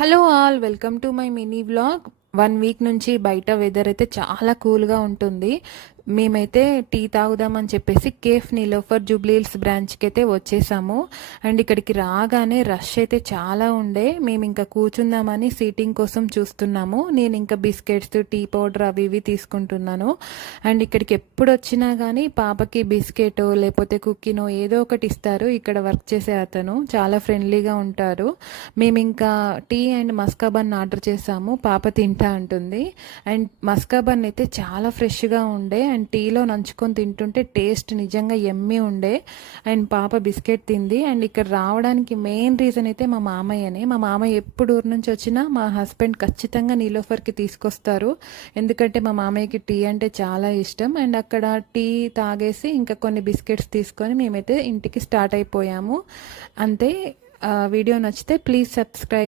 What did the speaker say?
Hello all, welcome to my mini vlog. 1 week నుంచి బయట weather అయితే చాలా కూల్గా ఉంటుంది. మేమైతే టీ తాగుదామని చెప్పేసి కేఫ్ నీలోఫర్ జూబ్లీహిల్స్ బ్రాంచ్కి అయితే వచ్చేసాము. అండ్ ఇక్కడికి రాగానే రష్ అయితే చాలా ఉండే. మేము ఇంకా కూర్చుందామని సీటింగ్ కోసం చూస్తున్నాము. నేను ఇంకా బిస్కెట్స్, టీ పౌడర్ అవి ఇవి తీసుకుంటున్నాను. అండ్ ఇక్కడికి ఎప్పుడు వచ్చినా కానీ పాపకి బిస్కెట్ లేకపోతే కుక్కీనో ఏదో ఒకటి ఇస్తారు. ఇక్కడ వర్క్ చేసే అతను చాలా ఫ్రెండ్లీగా ఉంటారు. మేము ఇంకా tea and maska bun order చేసాము. పాప తింటా అంటుంది. అండ్ మస్కా బన్ అయితే చాలా ఫ్రెష్గా ఉండే. అండ్ టీలో నంచుకొని తింటుంటే టేస్ట్ నిజంగా ఎమ్మి ఉండే. అండ్ పాప బిస్కెట్ తింది. అండ్ ఇక్కడ రావడానికి మెయిన్ రీజన్ అయితే మా మామయ్యనే. మా మామయ్య ఎప్పుడు ఊరు నుంచి వచ్చినా మా హస్బెండ్ ఖచ్చితంగా నీలోఫర్కి తీసుకొస్తారు. ఎందుకంటే మా మామయ్యకి టీ అంటే చాలా ఇష్టం. అండ్ అక్కడ టీ తాగేసి ఇంకా కొన్ని బిస్కెట్స్ తీసుకొని మేమైతే ఇంటికి స్టార్ట్ అయిపోయాము. అంతే. వీడియో నచ్చితే ప్లీజ్ సబ్స్క్రైబ్.